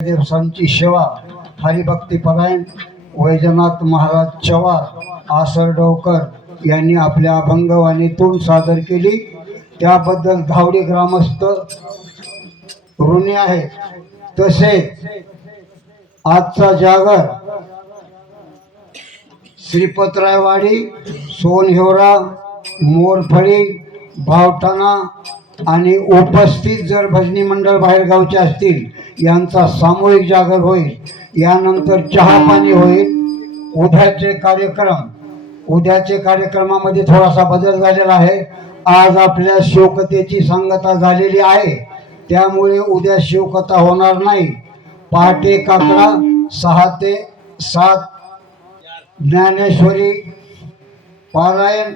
दिवसांची सेवा हरिभक्तीपरायण वैजनाथ महाराज चव्हाण आसरडवकर यांनी आपल्या अभंगवाणीतून सादर केली। त्याबद्दल धावडी ग्रामस्थ ऋणी आहे। तसेच आजचा जागर श्रीपतरायवाडी सोनहिवरा मोरफळी भावठाणा आणि उपस्थित जर भजनी मंडळ बाहेर गावचे असतील यांचा सामूहिक जागर होईल। यानंतर चहा पाणी होईल। उद्याचे कार्यक्रमामध्ये थोडासा बदल झालेला आहे। आज आपल्या शिवकथेची सांगता झालेली आहे, त्यामुळे उद्या शिवकथा होणार नाही। पहाटे काकडा 6 ते 7 ज्ञानेश्वरी पारायण,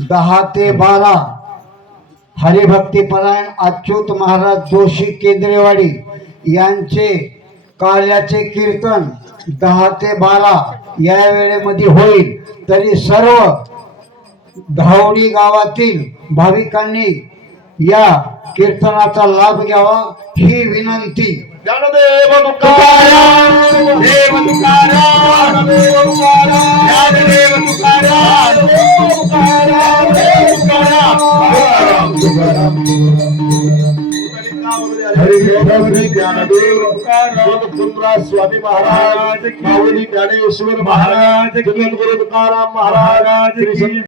10 ते 12 हरिभक्तीपरायण अच्युत महाराज जोशी केंद्रेवाडी यांचे कार्याचे कीर्तन 10 ते 12 या वेळेमध्ये होईल। तरी सर्व धावडी गावातील भाविकांनी या कीर्तनाचा लाभ घ्यावा ही विनंती। ज्ञानदेव तुकाराम देव तुकाराम देव तुकाराम ज्ञानदेव तुकाराम देव तुकाराम देव तुकाराम ज्ञानदेव तुकाराम स्वामी महाराज माऊली ज्ञानेश्वर महाराज गुरु तुकाराम महाराज।